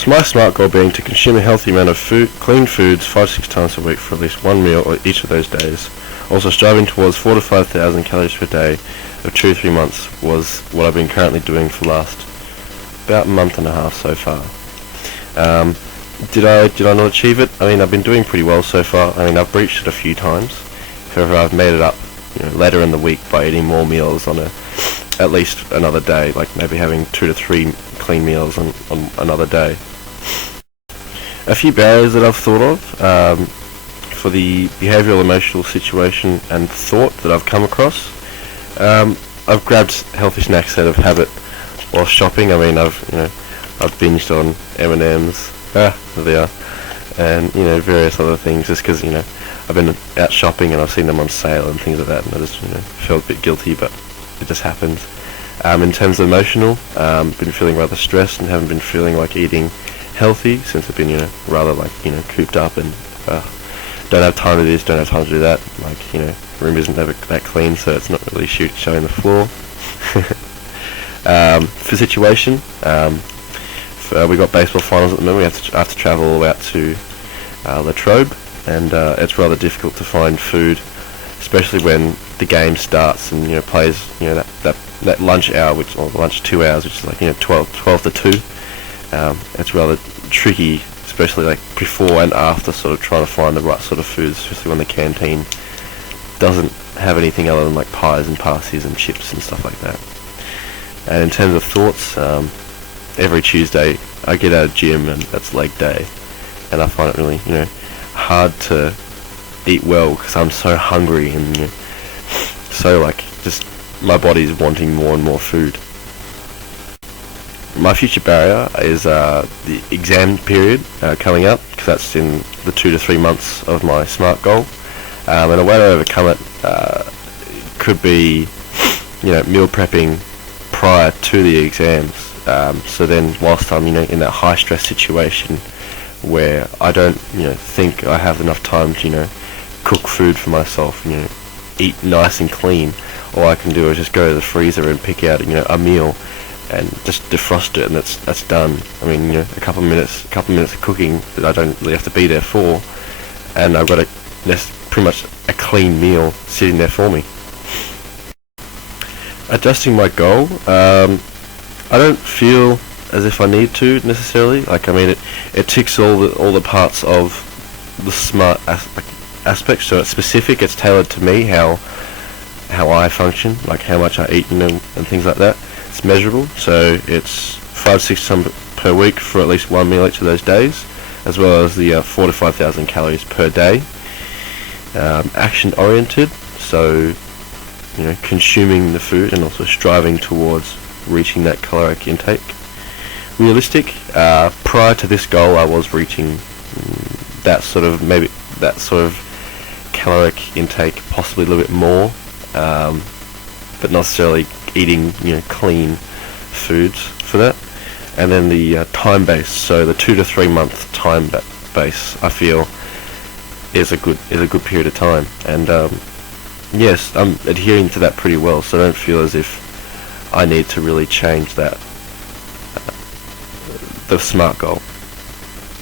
So my SMART goal being to consume a healthy amount of clean foods 5-6 times a week for at least one meal each of those days. Also striving towards 4 to 5,000 calories per day of 2 to 3 months was what I've been currently doing for the last about a month and a half so far. Did I not achieve it? I mean, I've been doing pretty well so far. I mean, I've breached it a few times. However, I've made it up, later in the week by eating more meals on at least another day, like maybe having 2 to 3 clean meals on another day. A few barriers that I've thought of for the behavioural, emotional situation and thought that I've come across. I've grabbed healthy snacks out of habit while shopping. I mean, I've binged on M&Ms, there they are, and various other things just because I've been out shopping and I've seen them on sale and things like that, and I just felt a bit guilty, but it just happens. In terms of emotional, been feeling rather stressed and haven't been feeling like eating healthy since I've been rather like cooped up and don't have time to do this, don't have time to do that. Like room isn't ever that clean, so it's not really showing the floor. For situation, we got baseball finals at the moment. I have to travel all out to Latrobe, and it's rather difficult to find food, especially when the game starts and players that lunch hour, or lunch 2 hours, which is like 12 to 2. It's rather tricky, especially like before and after, sort of trying to find the right sort of foods, especially when the canteen doesn't have anything other than like pies and pasties and chips and stuff like that. And in terms of thoughts, every Tuesday I get out of gym and that's leg day, and I find it really hard to eat well because I'm so hungry and so like just my body's wanting more and more food. My future barrier is the exam period coming up, because that's in the 2 to 3 months of my SMART goal, and a way to overcome it could be meal prepping prior to the exams, so then whilst I'm in that high stress situation where I don't think I have enough time to cook food for myself, eat nice and clean, all I can do is just go to the freezer and pick out a meal and just defrost it, and that's done. I mean, a couple of minutes of cooking that I don't really have to be there for, and I've got that's pretty much a clean meal sitting there for me. Adjusting my goal, I don't feel as if I need to necessarily. Like, I mean, it ticks all the parts of the SMART aspect, so it's specific, it's tailored to me, how I function, like how much I eat, and things like that. It's measurable, so it's 5-6 times per week for at least one meal each of those days, as well as the 4 to 5,000 calories per day. Action oriented, so consuming the food and also striving towards reaching that caloric intake. Realistic, prior to this goal I was reaching that sort of caloric intake, possibly a little bit more, but not necessarily eating clean foods for that. And then the time base, so the 2 to 3 month time base, I feel is a good period of time, and yes, I'm adhering to that pretty well, so I don't feel as if I need to really change that the SMART goal.